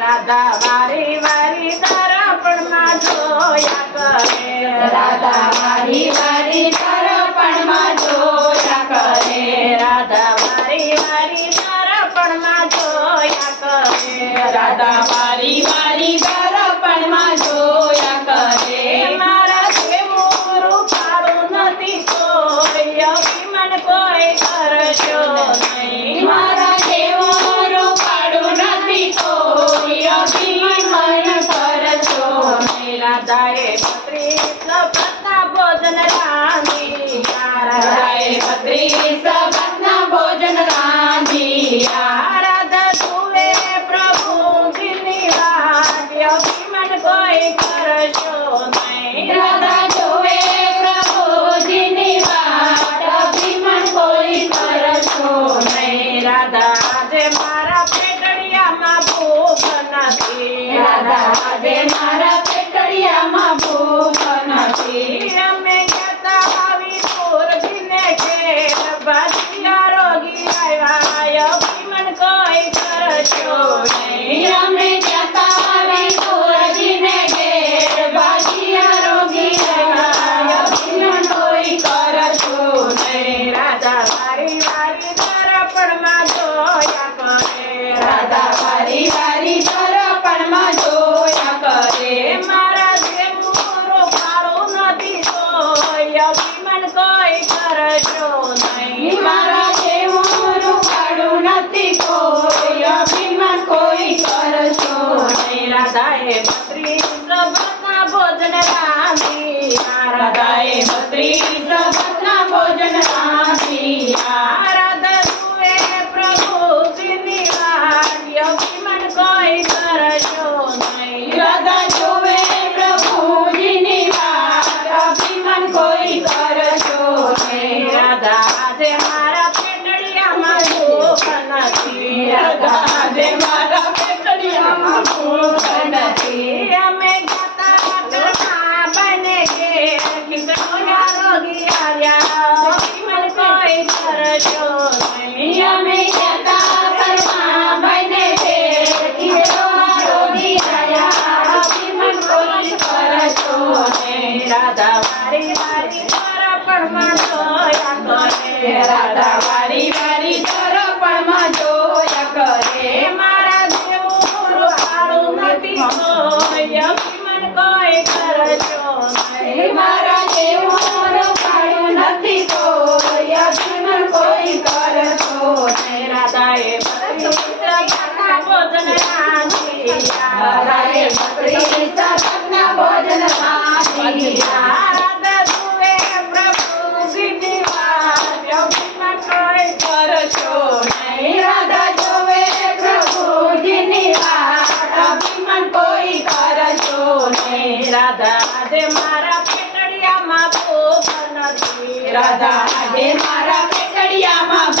રાધા વારી વારી તારા પણ જોયા કરે. રાધા વારી વારી તારા પણ જોયા કરે. રાધા વારી વારી તારા પણ જોયા કરે. રાધા વારી વારી Mentira! રાધા દે મારા પેટડિયામાં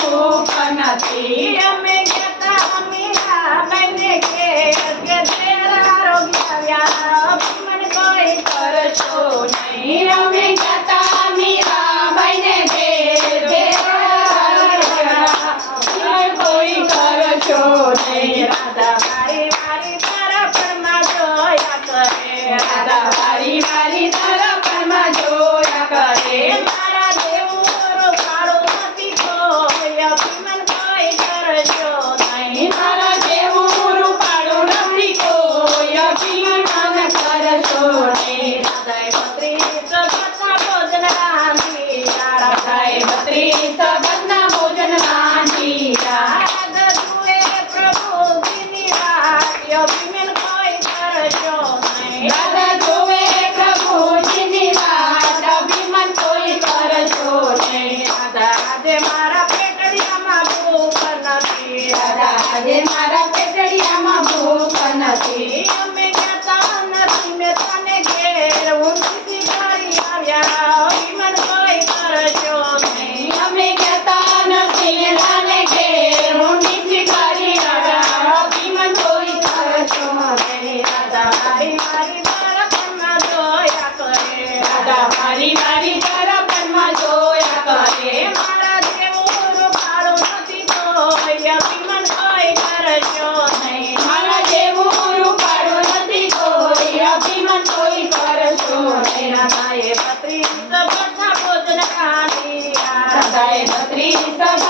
છત્રી સભા